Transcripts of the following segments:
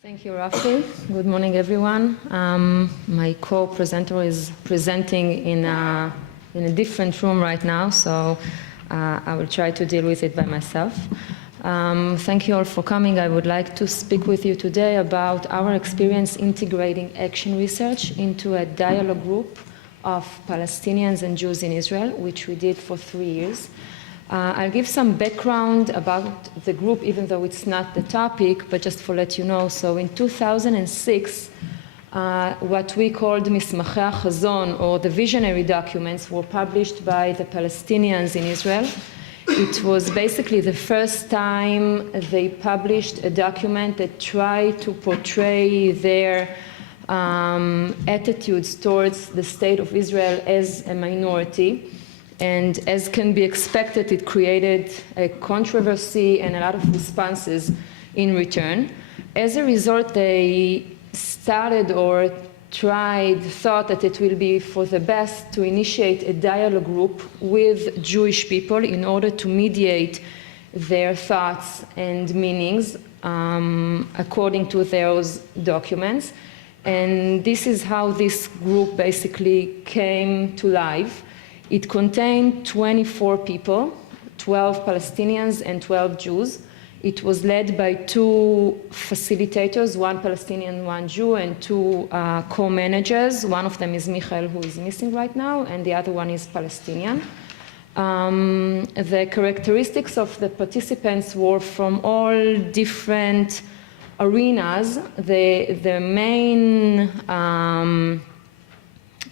Thank you, Rafi. Good morning, everyone. My co-presenter is presenting in a different room right now, so I will try to deal with it by myself. Thank you all for coming. I would like to speak with you today about our experience integrating action research into a dialogue group of Palestinians and Jews in Israel, which we did for 3 years. I'll give some background about the group, even though it's not the topic, but just to let you know. So in 2006, what we called Mismachei HaChazon, or the visionary documents, were published by the Palestinians in Israel. It was basically the first time they published a document that tried to portray their attitudes towards the state of Israel as a minority. And as can be expected, it created a controversy and a lot of responses in return. As a result, they started or thought that it will be for the best to initiate a dialogue group with Jewish people in order to mediate their thoughts and meanings according to those documents. And this is how this group basically came to life. It contained 24 people, 12 Palestinians and 12 Jews. It was led by 2 facilitators, 1 Palestinian, 1 Jew, and 2 co-managers. One of them is Michael, who is missing right now, and the other one is Palestinian. The characteristics of the participants were from all different arenas.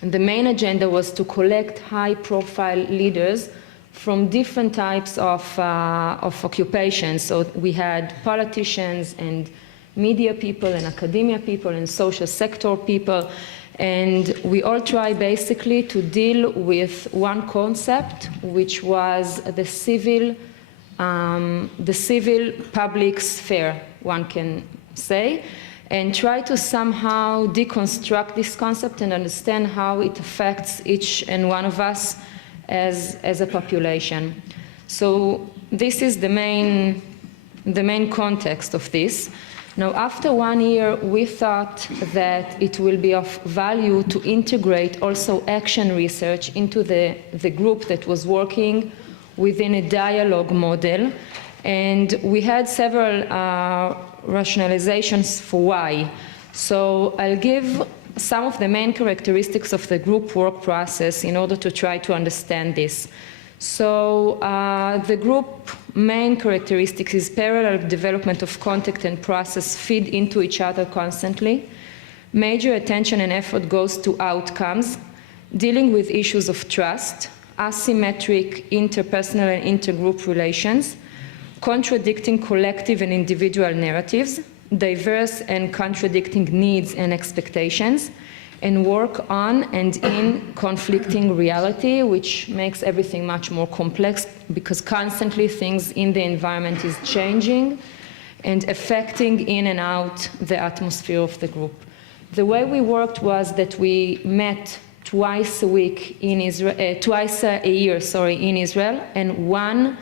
The main agenda was to collect high-profile leaders from different types of occupations. So we had politicians and media people and academia people and social sector people. And we all tried basically to deal with one concept, which was the civil public sphere, one can say, and try to somehow deconstruct this concept and understand how it affects each and one of us as a population. So this is the main context of this. Now, after 1 year, we thought that it will be of value to integrate also action research into the group that was working within a dialogue model. And we had several rationalizations for why. So I'll give some of the main characteristics of the group work process in order to try to understand this. So the group main characteristics is parallel development of content and process feed into each other constantly. Major attention and effort goes to outcomes, dealing with issues of trust, asymmetric interpersonal and intergroup relations, contradicting collective and individual narratives, diverse and contradicting needs and expectations, and work on and in conflicting reality, which makes everything much more complex because constantly things in the environment is changing and affecting in and out the atmosphere of the group. The way we worked was that we met twice a week in Israel, twice a year, in Israel, and 1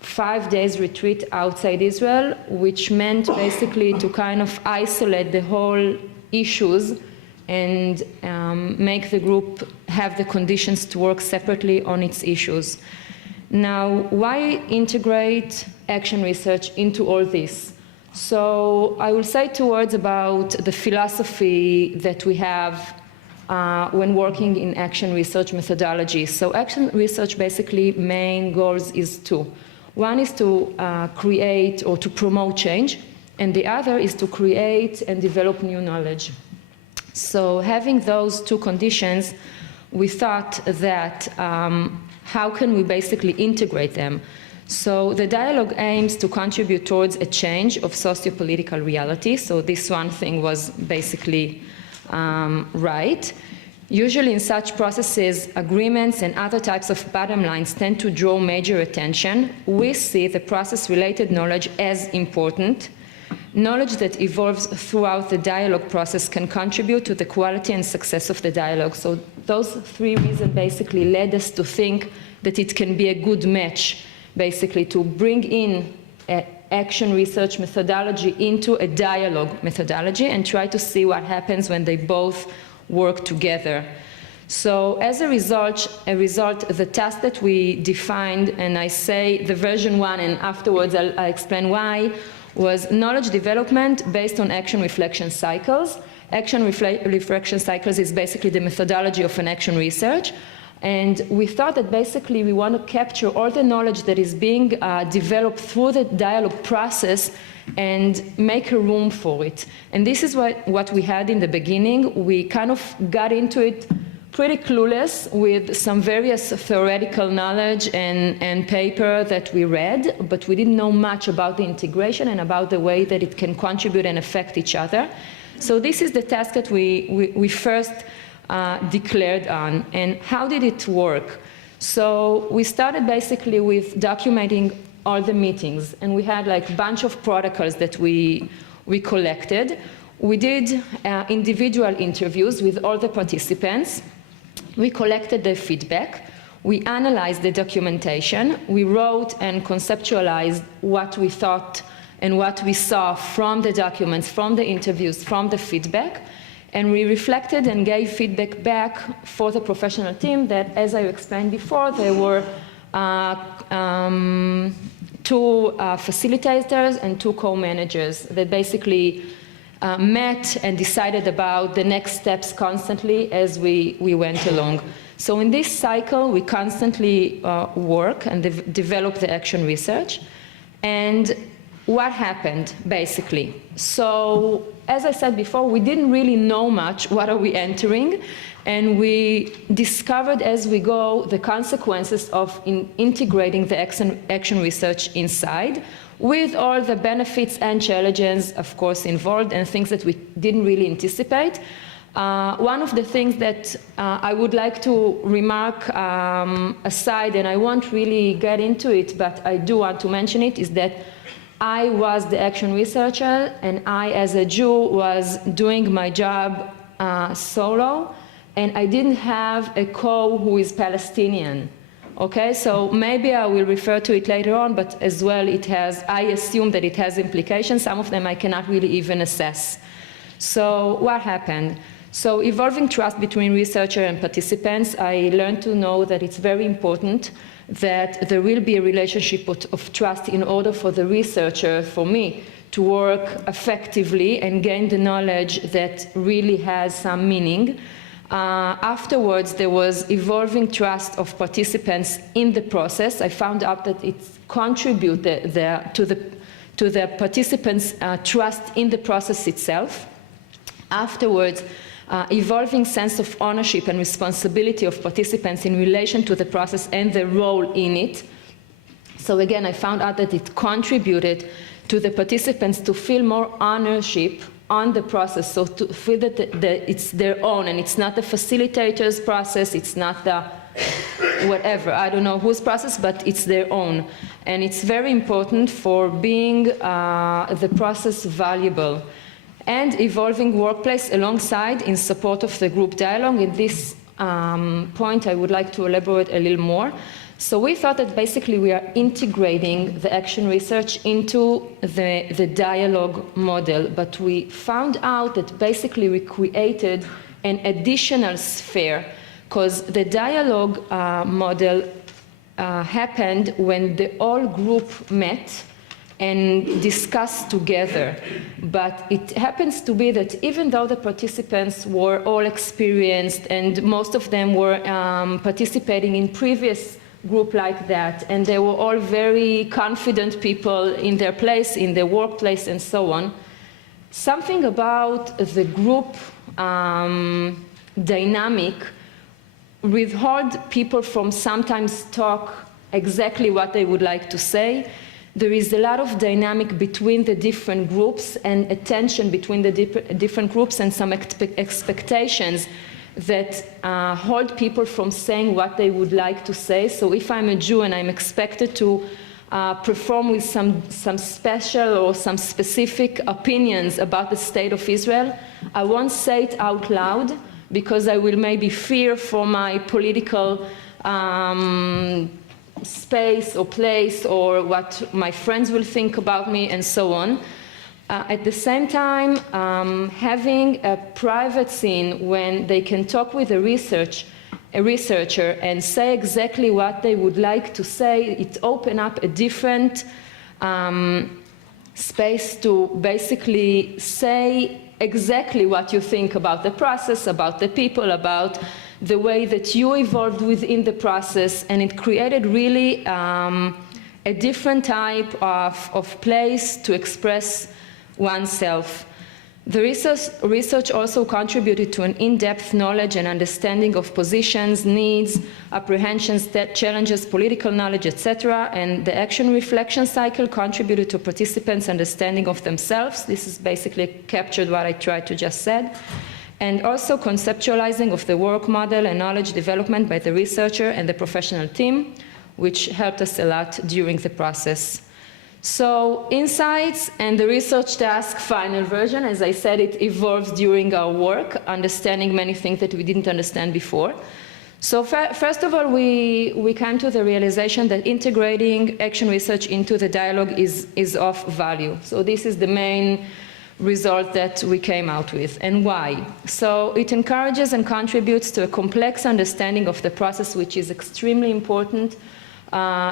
5-day retreat outside Israel, which meant basically to kind of isolate the whole issues and make the group have the conditions to work separately on its issues. Now, why integrate action research into all this? So I will say 2 words about the philosophy that we have when working in action research methodology. So action research basically main goals is 2. One is to create or to promote change, and the other is to create and develop new knowledge. So having those 2 conditions, we thought that how can we basically integrate them? So the dialogue aims to contribute towards a change of socio-political reality. So this one thing was basically right. Usually in such processes, agreements and other types of bottom lines tend to draw major attention. We see the process-related knowledge as important. Knowledge that evolves throughout the dialogue process can contribute to the quality and success of the dialogue. So those 3 reasons basically led us to think that it can be a good match, basically to bring in action research methodology into a dialogue methodology and try to see what happens when they both work together. So as a result, the task that we defined, and I say the version 1 and afterwards I'll explain why, was knowledge development based on action reflection cycles. Action reflection cycles is basically the methodology of an action research. And we thought that basically we want to capture all the knowledge that is being developed through the dialogue process and make a room for it. And this is what we had in the beginning. We kind of got into it pretty clueless with some various theoretical knowledge and paper that we read, but we didn't know much about the integration and about the way that it can contribute and affect each other. So this is the task that we first declared on. And how did it work? So we started basically with documenting all the meetings, and we had like a bunch of protocols that we collected. We did individual interviews with all the participants. We collected their feedback. We analyzed the documentation. We wrote and conceptualized what we thought and what we saw from the documents, from the interviews, from the feedback. And we reflected and gave feedback back for the professional team that, as I explained before, there were 2 facilitators and 2 co-managers that basically met and decided about the next steps constantly as we went along. So in this cycle, we constantly work and develop the action research. And what happened, basically? So, as I said before, we didn't really know much what are we entering, and we discovered as we go the consequences of integrating the action research inside, with all the benefits and challenges, of course, involved, and things that we didn't really anticipate. One of the things that I would like to remark aside, and I won't really get into it, but I do want to mention it, is that I was the action researcher, and I, as a Jew, was doing my job solo, and I didn't have a co who is Palestinian. Okay, so maybe I will refer to it later on, but as well I assume that it has implications. Some of them I cannot really even assess. So what happened? So evolving trust between researcher and participants, I learned to know that it's very important that there will be a relationship of trust in order for the researcher, for me, to work effectively and gain the knowledge that really has some meaning. Afterwards, there was evolving trust of participants in the process. I found out that it contributed to the participants' trust in the process itself. Afterwards, evolving sense of ownership and responsibility of participants in relation to the process and their role in it. So again, I found out that it contributed to the participants to feel more ownership on the process, so to feel that it's their own, and it's not the facilitator's process, it's not the whatever, I don't know whose process, but it's their own. And it's very important for being the process valuable. And evolving workplace alongside in support of the group dialogue. In this point, I would like to elaborate a little more. So we thought that basically we are integrating the action research into the dialogue model, but we found out that basically we created an additional sphere, because the dialogue model happened when the whole group met and discuss together. But it happens to be that even though the participants were all experienced and most of them were participating in previous group like that, and they were all very confident people in their place, in their workplace and so on, something about the group dynamic withheld people from sometimes talk exactly what they would like to say. There is a lot of dynamic between the different groups and a tension between the different groups and some expectations that hold people from saying what they would like to say. So if I'm a Jew and I'm expected to perform with some special or some specific opinions about the state of Israel, I won't say it out loud because I will maybe fear for my political space or place or what my friends will think about me and so on. At the same time, having a private scene when they can talk with a researcher and say exactly what they would like to say, it opens up a different space to basically say exactly what you think about the process, about the people, about the way that you evolved within the process, and it created really a different type of place to express oneself. The research also contributed to an in-depth knowledge and understanding of positions, needs, apprehensions, challenges, political knowledge, etc. And the action reflection cycle contributed to participants' understanding of themselves. This is basically captured what I tried to just said. And also conceptualizing of the work model and knowledge development by the researcher and the professional team, which helped us a lot during the process. So insights and the research task final version, as I said, it evolves during our work, understanding many things that we didn't understand before. So first of all, we came to the realization that integrating action research into the dialogue is of value. So this is the main result that we came out with. And why? So it encourages and contributes to a complex understanding of the process, which is extremely important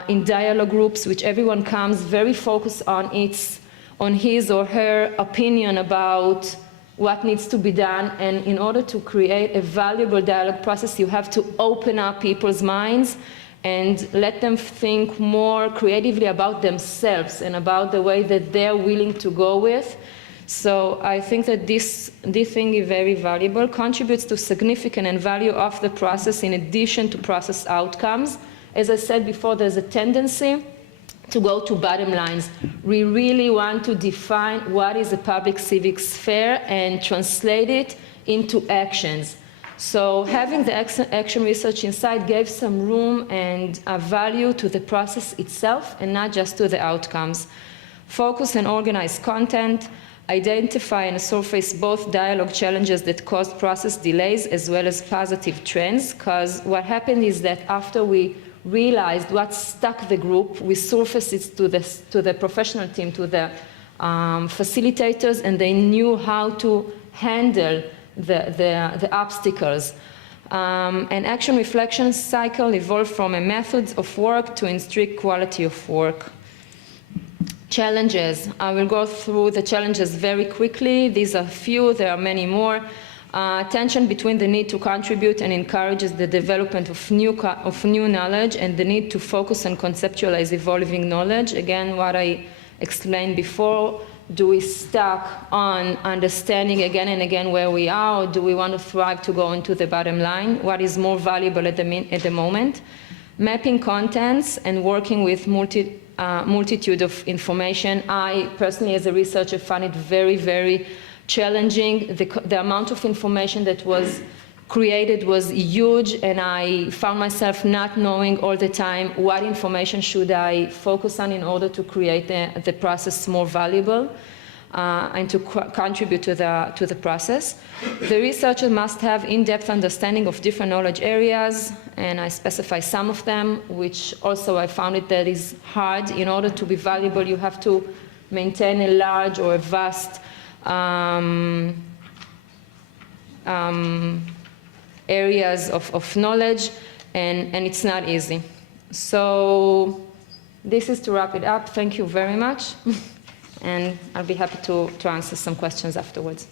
in dialogue groups, which everyone comes very focused on his or her opinion about what needs to be done. And in order to create a valuable dialogue process, you have to open up people's minds and let them think more creatively about themselves and about the way that they're willing to go with. So I think that this thing is very valuable, contributes to significant and value of the process in addition to process outcomes. As I said before, there's a tendency to go to bottom lines. We really want to define what is a public civic sphere and translate it into actions. So having the action research inside gave some room and value to the process itself and not just to the outcomes. Focus and organize content, identify and surface both dialogue challenges that caused process delays as well as positive trends, because what happened is that after we realized what stuck the group, we surfaced it to the professional team, to the facilitators, and they knew how to handle the obstacles. An action reflection cycle evolved from a method of work to a strict quality of work. Challenges. I will go through the challenges very quickly. These are few, there are many more. Tension between the need to contribute and encourages the development of new knowledge and the need to focus and conceptualize evolving knowledge. Again, what I explained before, do we stuck on understanding again and again where we are, or do we want to thrive to go into the bottom line? What is more valuable at the moment? Mapping contents and working with multitude of information. I personally, as a researcher, find it very, very challenging. The amount of information that was created was huge, and I found myself not knowing all the time what information should I focus on in order to create the process more valuable and to contribute to the process. The researcher must have in-depth understanding of different knowledge areas, and I specify some of them, which also I found it that is hard. In order to be valuable, you have to maintain a large or a vast areas of knowledge, and it's not easy. So this is to wrap it up. Thank you very much, and I'll be happy to answer some questions afterwards.